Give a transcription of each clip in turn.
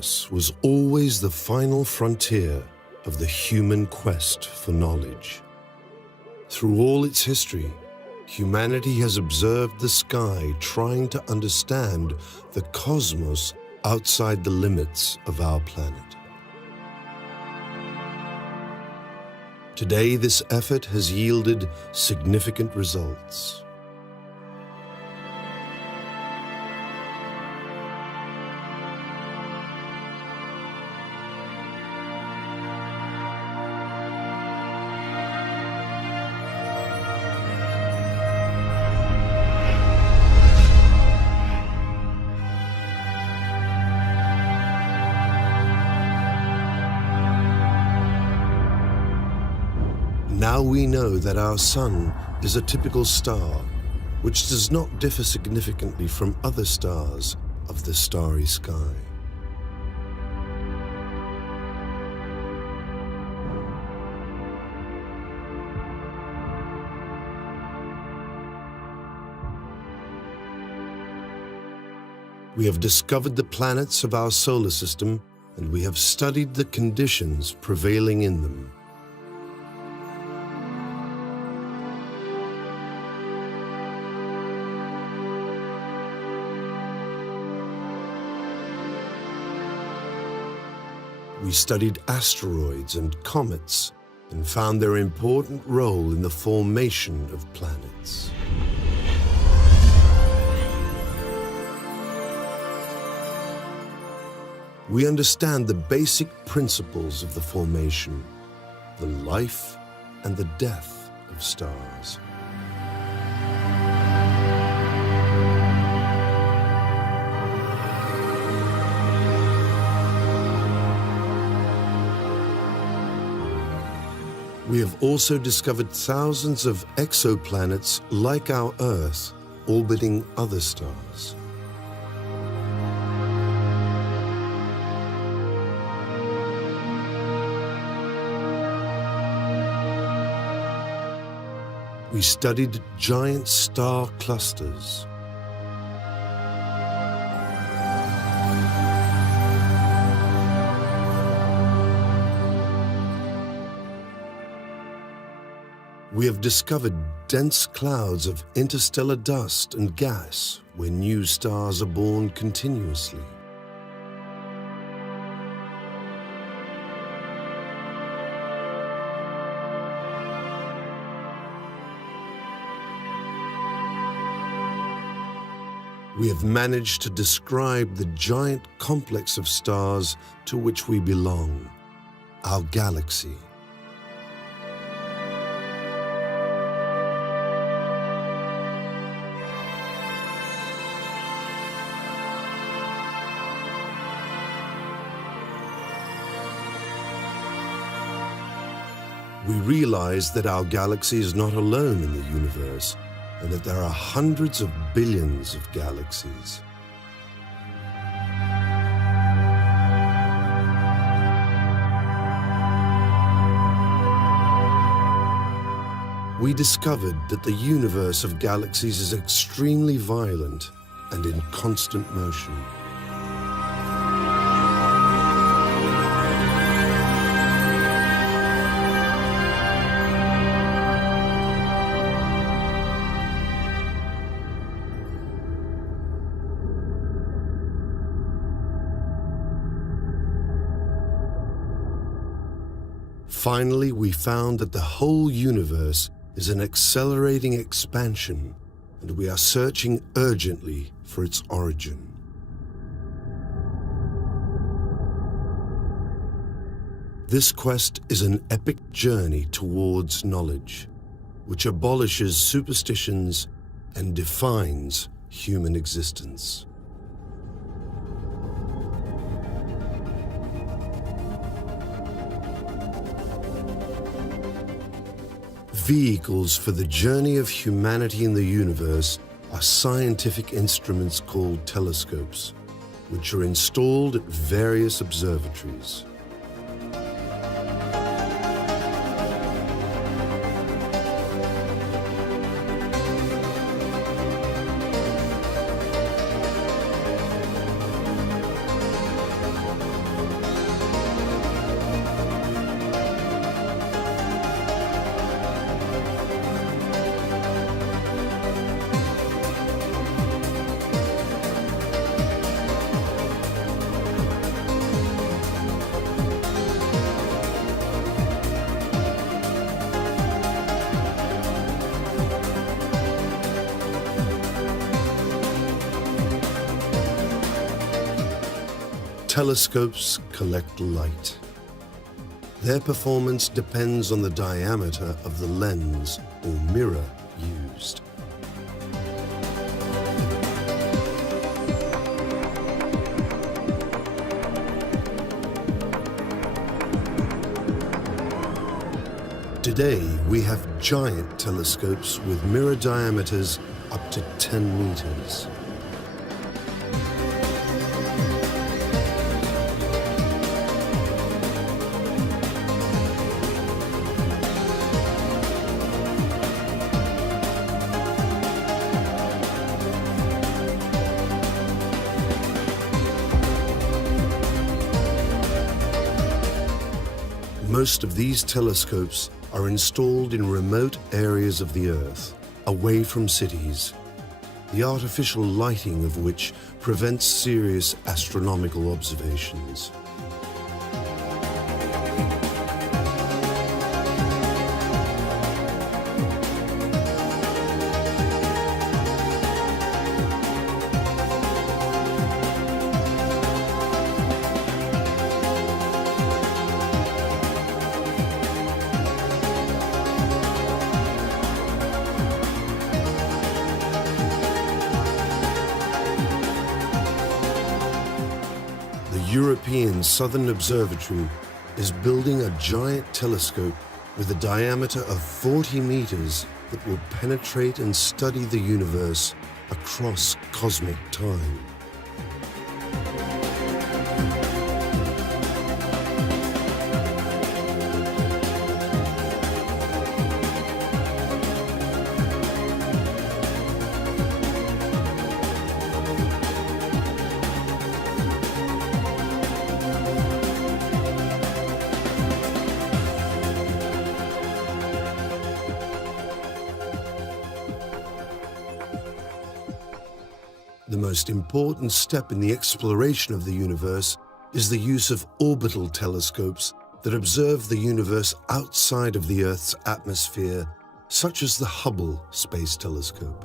universe was always the final frontier of the human quest for knowledge. Through all its history, humanity has observed the sky trying to understand the cosmos outside the limits of our planet. Today, this effort has yielded significant results. Now we know that our Sun is a typical star, which does not differ significantly from other stars of the starry sky. We have discovered the planets of our solar system, and we have studied the conditions prevailing in them. We studied asteroids and comets and found their important role in the formation of planets. We understand the basic principles of the formation, the life and the death of stars. We have also discovered thousands of exoplanets like our Earth orbiting other stars. We studied giant star clusters. We have discovered dense clouds of interstellar dust and gas where new stars are born continuously. We have managed to describe the giant complex of stars to which we belong, our galaxy. We realize that our galaxy is not alone in the universe, and that there are hundreds of billions of galaxies. We discovered that the universe of galaxies is extremely violent and in constant motion. Finally, we found that the whole universe is an accelerating expansion, and we are searching urgently for its origin. This quest is an epic journey towards knowledge, which abolishes superstitions and defines human existence. Vehicles for the journey of humanity in the universe are scientific instruments called telescopes, which are installed at various observatories. Telescopes collect light. Their performance depends on the diameter of the lens or mirror used. Today, we have giant telescopes with mirror diameters up to 10 meters. Most of these telescopes are installed in remote areas of the Earth, away from cities, the artificial lighting of which prevents serious astronomical observations. The European Southern Observatory is building a giant telescope with a diameter of 40 meters that will penetrate and study the universe across cosmic time. The most important step in the exploration of the universe is the use of orbital telescopes that observe the universe outside of the Earth's atmosphere, such as the Hubble Space Telescope.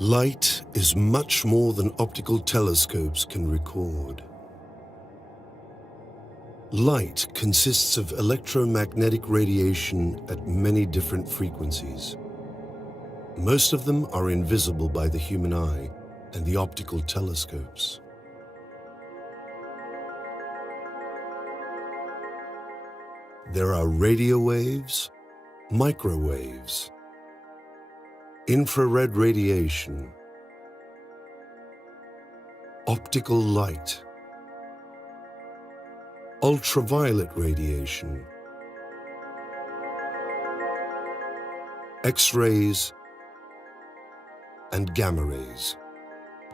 Light is much more than optical telescopes can record. Light consists of electromagnetic radiation at many different frequencies. Most of them are invisible by the human eye and the optical telescopes. There are radio waves, microwaves, infrared radiation, optical light, ultraviolet radiation, X-rays, and gamma rays.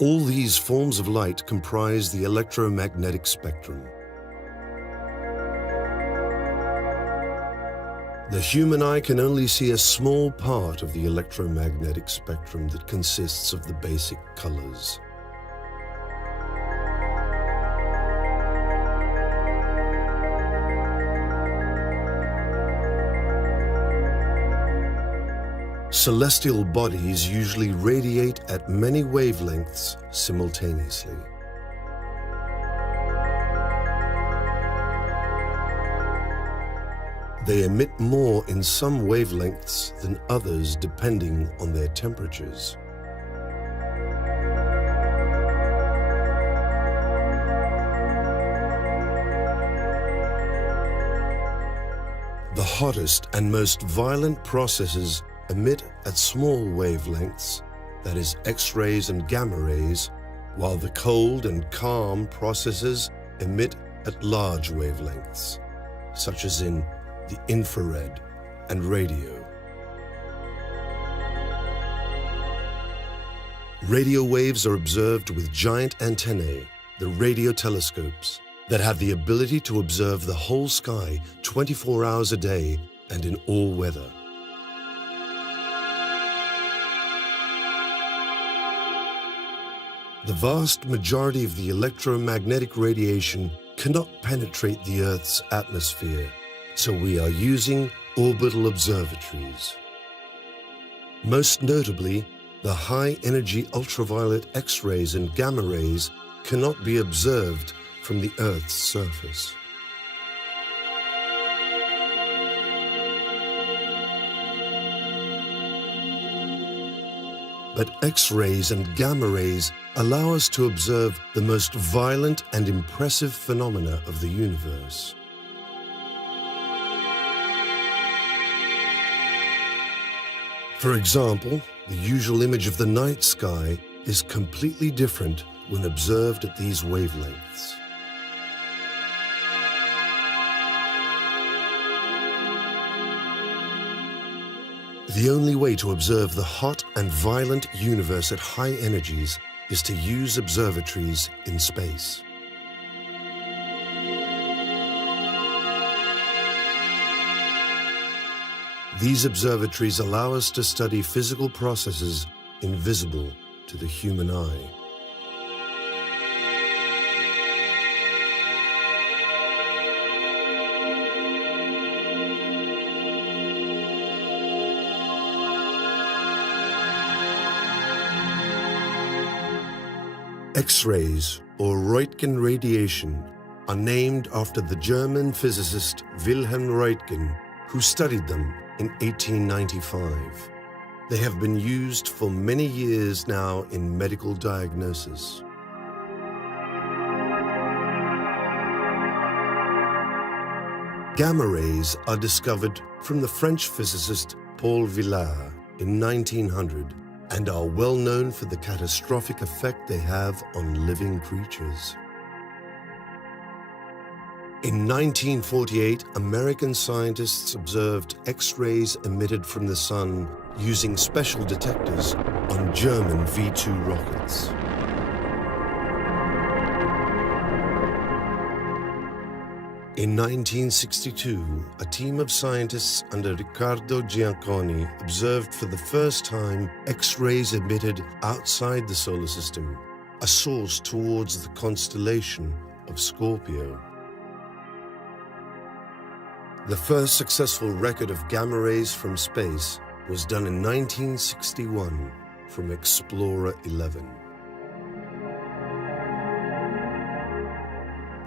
All these forms of light comprise the electromagnetic spectrum. The human eye can only see a small part of the electromagnetic spectrum that consists of the basic colors. Celestial bodies usually radiate at many wavelengths simultaneously. They emit more in some wavelengths than others depending on their temperatures. The hottest and most violent processes emit at small wavelengths, that is X-rays and gamma rays, while the cold and calm processes emit at large wavelengths, such as in the infrared and radio. Radio waves are observed with giant antennae, the radio telescopes, that have the ability to observe the whole sky 24 hours a day and in all weather. The vast majority of the electromagnetic radiation cannot penetrate the Earth's atmosphere So we are using orbital observatories. Most notably, the high-energy ultraviolet X-rays and gamma rays cannot be observed from the Earth's surface. But X-rays and gamma rays allow us to observe the most violent and impressive phenomena of the universe. For example, the usual image of the night sky is completely different when observed at these wavelengths. The only way to observe the hot and violent universe at high energies is to use observatories in space. These observatories allow us to study physical processes invisible to the human eye. X-rays, or Roentgen radiation, are named after the German physicist Wilhelm Roentgen, who studied them in 1895. They have been used for many years now in medical diagnosis. Gamma rays are discovered from the French physicist Paul Villard in 1900 and are well known for the catastrophic effect they have on living creatures. In 1948, American scientists observed X-rays emitted from the sun using special detectors on German V-2 rockets. In 1962, a team of scientists under Riccardo Gianconi observed for the first time X-rays emitted outside the solar system, a source towards the constellation of Scorpio. The first successful record of gamma rays from space was done in 1961 from Explorer 11.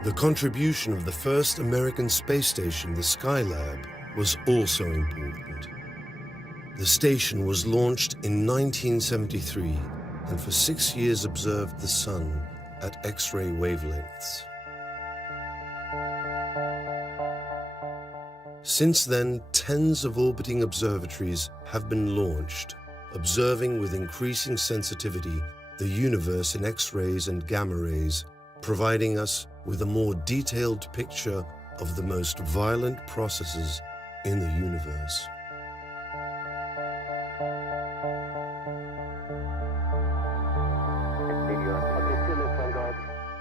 The contribution of the first American space station, the Skylab, was also important. The station was launched in 1973 and for 6 years observed the sun at X-ray wavelengths. Since then, tens of orbiting observatories have been launched, observing with increasing sensitivity the universe in X-rays and gamma rays, providing us with a more detailed picture of the most violent processes in the universe.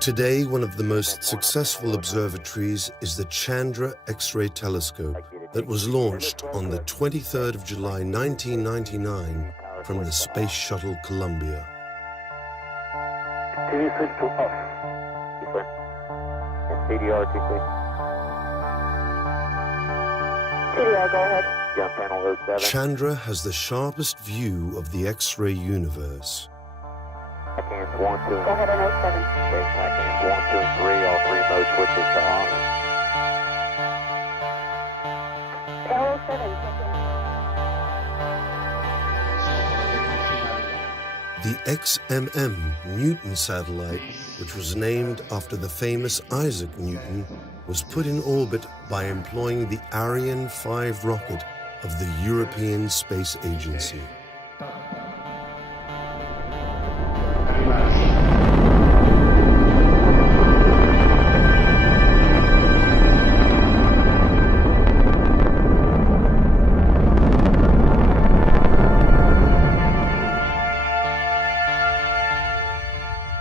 Today, one of the most successful observatories is the Chandra X-ray telescope that was launched on the 23rd of July 1999 from the Space Shuttle Columbia. TV switch to off. CDR, CDR, go ahead. Jump panel 07. Chandra has the sharpest view of the X-ray universe. Packans 1, 2, and Go ahead on 07. Okay, Packans 1, 2, and 3, all 3 mode switches to off. Panel 07. The XMM Newton satellite, which was named after the famous Isaac Newton, was put in orbit by employing the Ariane 5 rocket of the European Space Agency.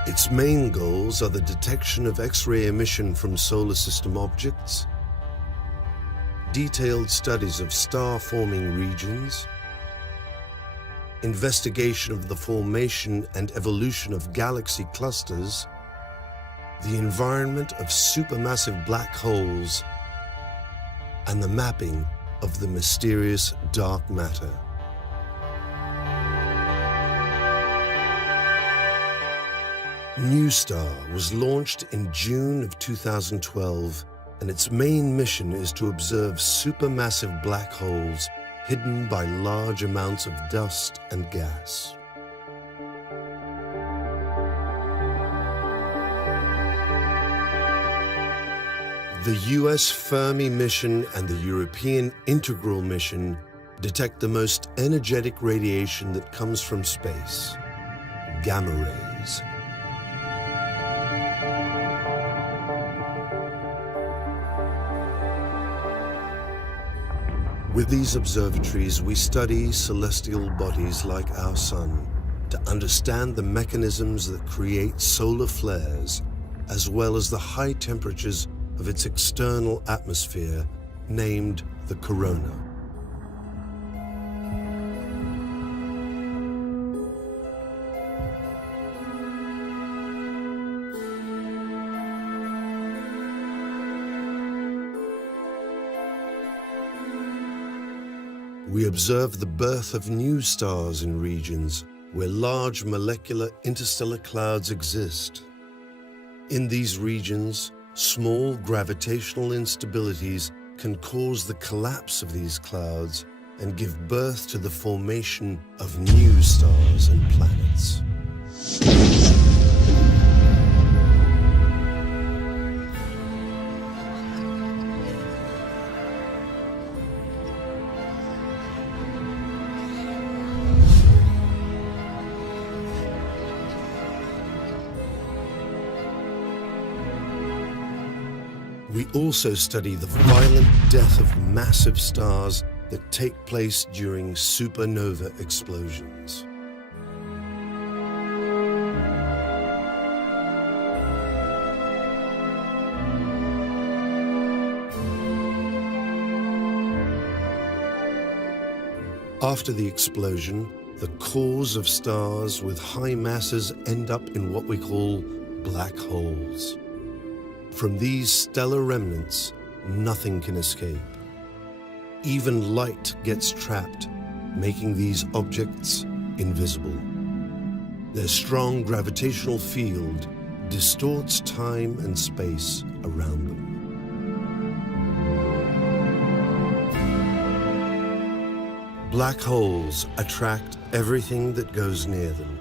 Its main goals are the detection of X-ray emission from solar system objects, detailed studies of star-forming regions, investigation of the formation and evolution of galaxy clusters, the environment of supermassive black holes, and the mapping of the mysterious dark matter. NON-STOP was launched in June of 2012, and its main mission is to observe supermassive black holes hidden by large amounts of dust and gas. The US Fermi mission and the European Integral mission detect the most energetic radiation that comes from space, gamma rays. With these observatories, we study celestial bodies like our Sun to understand the mechanisms that create solar flares, as well as the high temperatures of its external atmosphere, named the corona. We observe the birth of new stars in regions where large molecular interstellar clouds exist. In these regions, small gravitational instabilities can cause the collapse of these clouds and give birth to the formation of new stars and planets. We also study the violent death of massive stars that take place during supernova explosions. After the explosion, the cores of stars with high masses end up in what we call black holes. From these stellar remnants, nothing can escape. Even light gets trapped, making these objects invisible. Their strong gravitational field distorts time and space around them. Black holes attract everything that goes near them,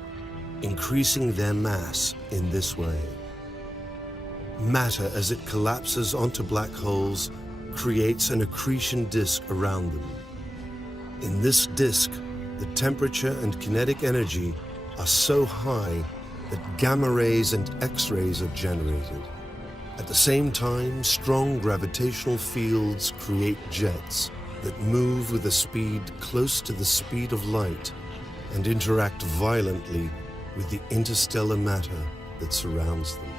increasing their mass in this way. Matter, as it collapses onto black holes, creates an accretion disk around them. In this disk, the temperature and kinetic energy are so high that gamma rays and X-rays are generated. At the same time, strong gravitational fields create jets that move with a speed close to the speed of light and interact violently with the interstellar matter that surrounds them.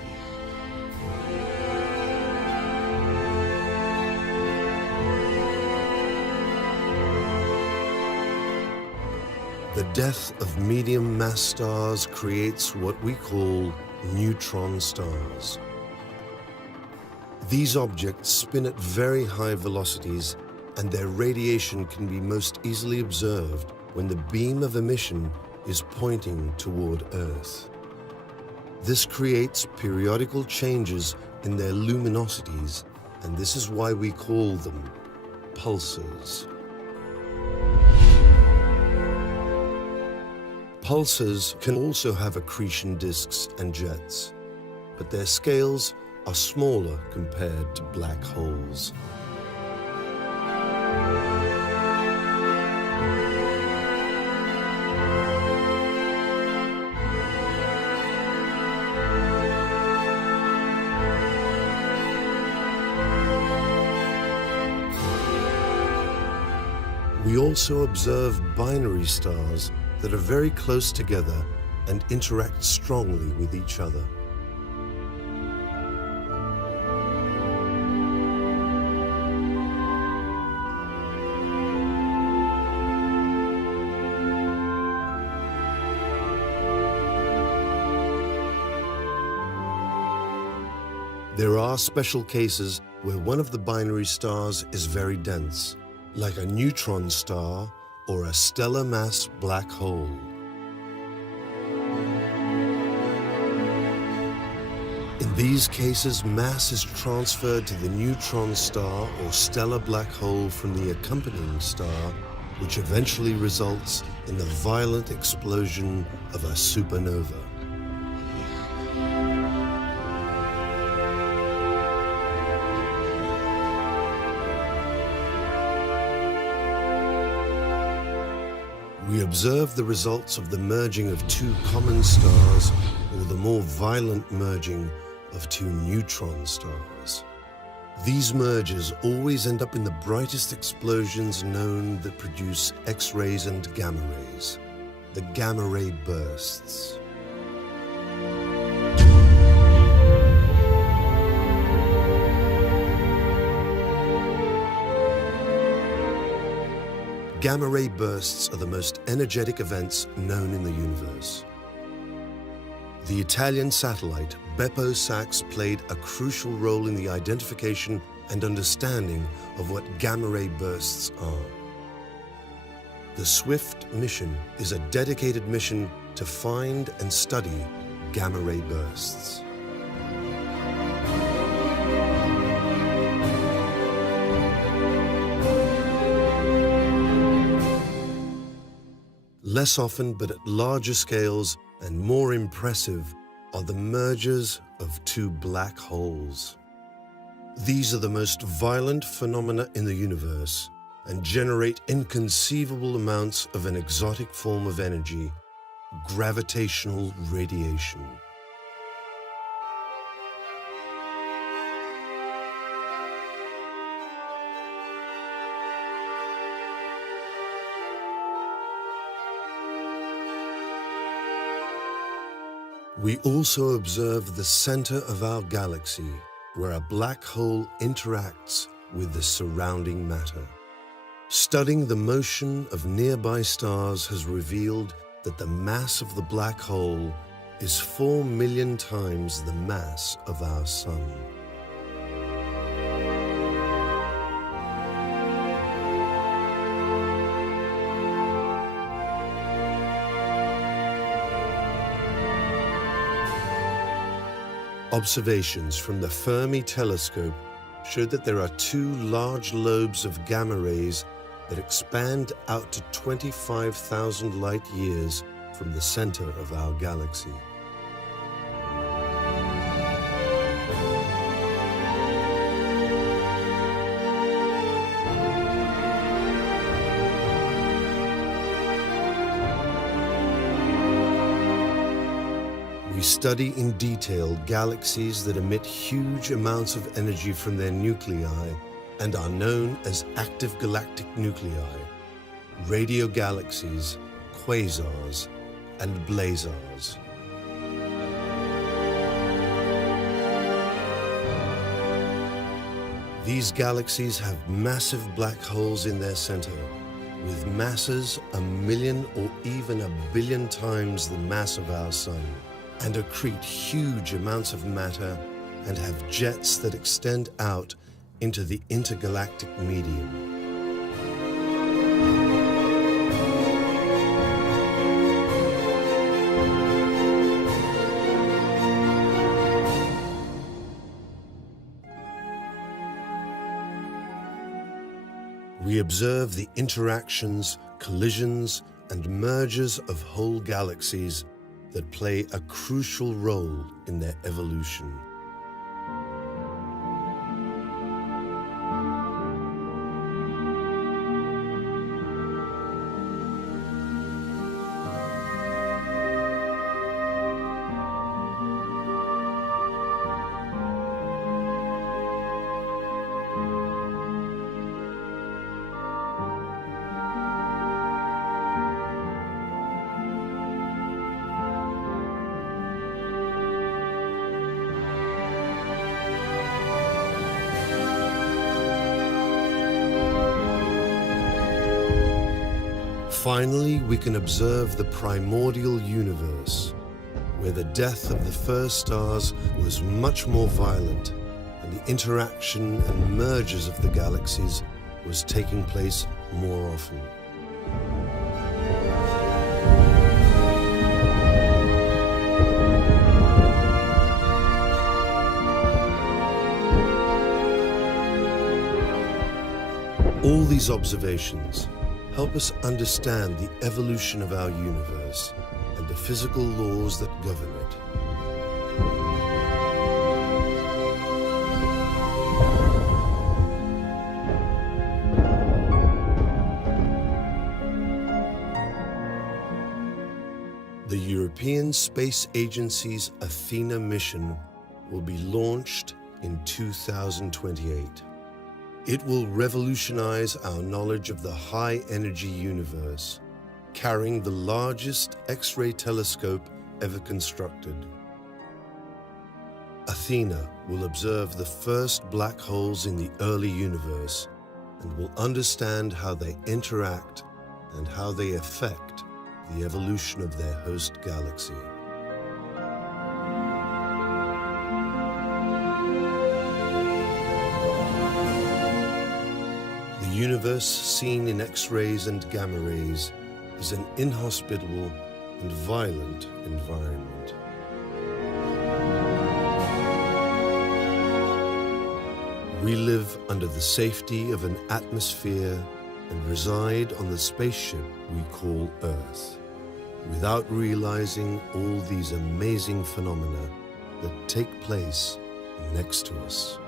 The death of medium mass stars creates what we call neutron stars. These objects spin at very high velocities, and their radiation can be most easily observed when the beam of emission is pointing toward Earth. This creates periodical changes in their luminosities, and this is why we call them pulsars. Pulsars can also have accretion disks and jets, but their scales are smaller compared to black holes. We also observe binary stars that are very close together and interact strongly with each other. There are special cases where one of the binary stars is very dense, like a neutron star or a stellar mass black hole. In these cases, mass is transferred to the neutron star or stellar black hole from the accompanying star, which eventually results in the violent explosion of a supernova. We observe the results of the merging of two common stars, or the more violent merging of two neutron stars. These mergers always end up in the brightest explosions known that produce X-rays and gamma rays, the gamma ray bursts. Gamma ray bursts are the most energetic events known in the universe. The Italian satellite Beppo Sachs played a crucial role in the identification and understanding of what gamma ray bursts are. The SWIFT mission is a dedicated mission to find and study gamma ray bursts. Less often, but at larger scales and more impressive, are the mergers of two black holes. These are the most violent phenomena in the universe and generate inconceivable amounts of an exotic form of energy, gravitational radiation. We also observe the center of our galaxy, where a black hole interacts with the surrounding matter. Studying the motion of nearby stars has revealed that the mass of the black hole is 4 million times the mass of our Sun. Observations from the Fermi telescope showed that there are two large lobes of gamma rays that expand out to 25,000 light years from the center of our galaxy. We study in detail galaxies that emit huge amounts of energy from their nuclei and are known as active galactic nuclei, radio galaxies, quasars, and blazars. These galaxies have massive black holes in their center, with masses 1 million or even 1 billion times the mass of our Sun, and accrete huge amounts of matter and have jets that extend out into the intergalactic medium. We observe the interactions, collisions, and mergers of whole galaxies that play a crucial role in their evolution. Finally, we can observe the primordial universe, where the death of the first stars was much more violent and the interaction and mergers of the galaxies was taking place more often. All these observations help us understand the evolution of our universe and the physical laws that govern it. The European Space Agency's Athena mission will be launched in 2028. It will revolutionize our knowledge of the high-energy universe, carrying the largest X-ray telescope ever constructed. Athena will observe the first black holes in the early universe and will understand how they interact and how they affect the evolution of their host galaxy. The universe seen in X-rays and gamma rays is an inhospitable and violent environment. We live under the safety of an atmosphere and reside on the spaceship we call Earth, without realizing all these amazing phenomena that take place next to us.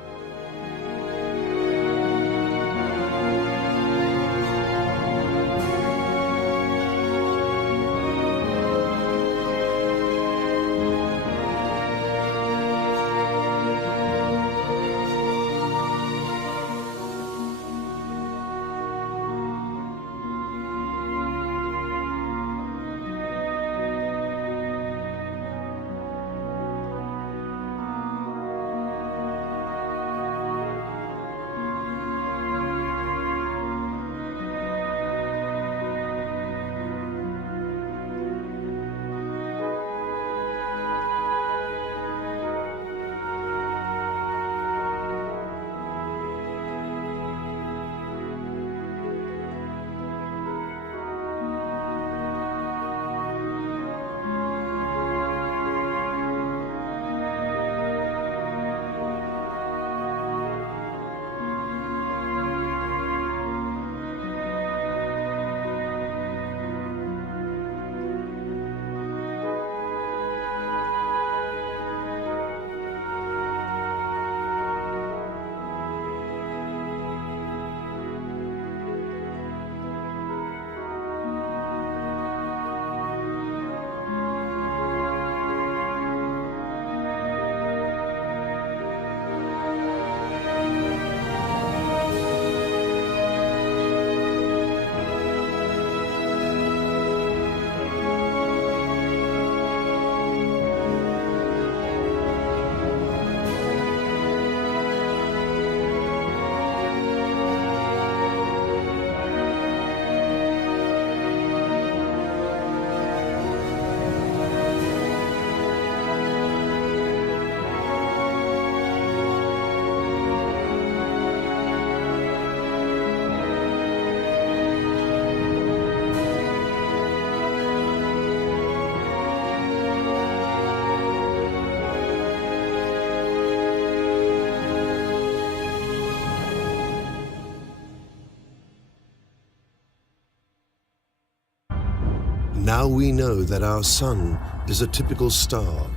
Now we know that our Sun is a typical star,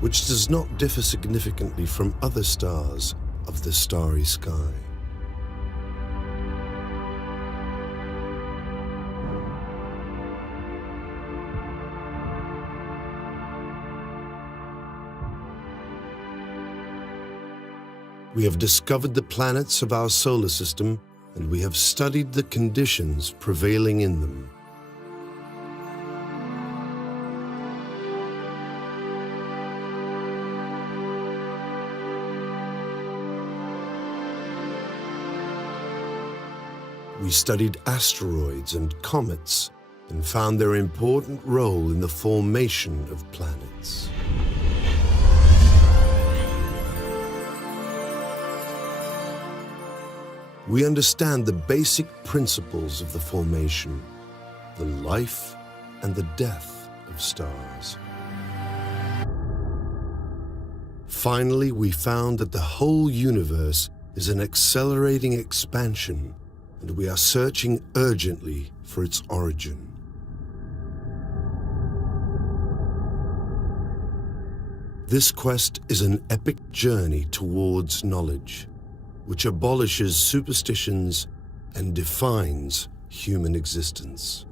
which does not differ significantly from other stars of the starry sky. We have discovered the planets of our solar system, and we have studied the conditions prevailing in them. We studied asteroids and comets and found their important role in the formation of planets. we understand the basic principles of the formation, the life and the death of stars. Finally, we found that the whole universe is an accelerating expansion, and we are searching urgently for its origin. This quest is an epic journey towards knowledge, which abolishes superstitions and defines human existence.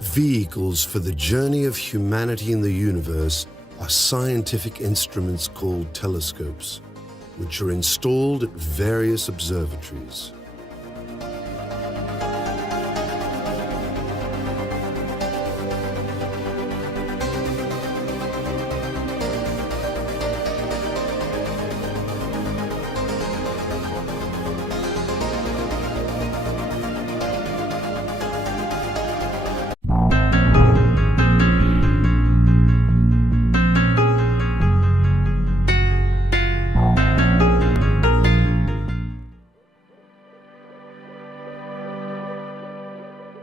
Vehicles for the journey of humanity in the universe are scientific instruments called telescopes, which are installed at various observatories.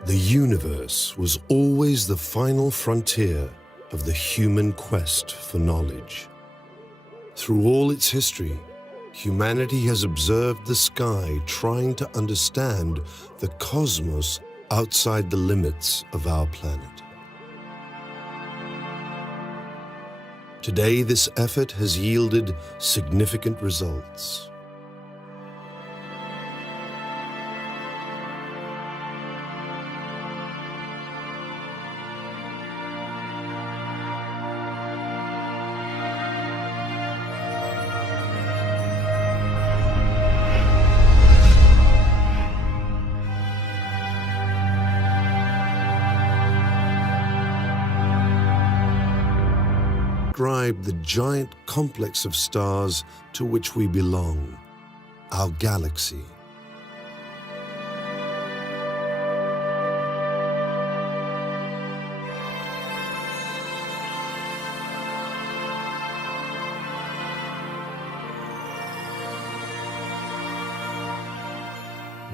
The universe was always the final frontier of the human quest for knowledge. Through all its history, humanity has observed the sky trying to understand the cosmos outside the limits of our planet. Today, this effort has yielded significant results. Describe the giant complex of stars to which we belong, our galaxy.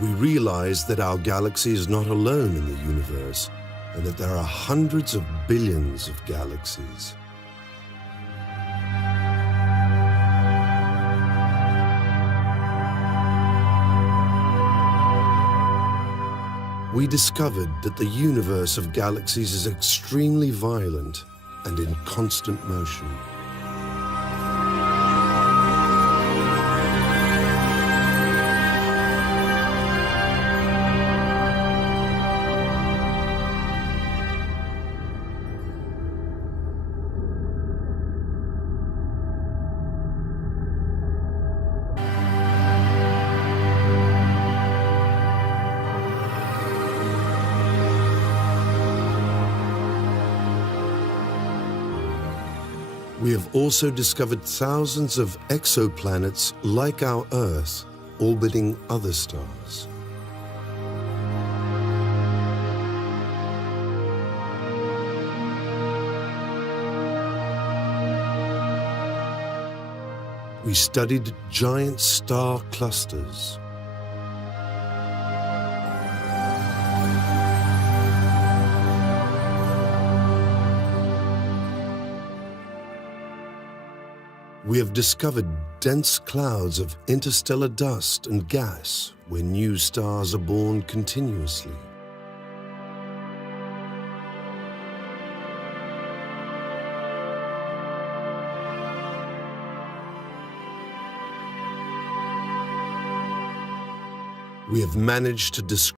We realize that our galaxy is not alone in the universe, and that there are hundreds of billions of galaxies. We discovered that the universe of galaxies is extremely violent and in constant motion. We have also discovered thousands of exoplanets like our Earth, orbiting other stars. We studied giant star clusters. We have discovered dense clouds of interstellar dust and gas where new stars are born continuously. We have managed to describe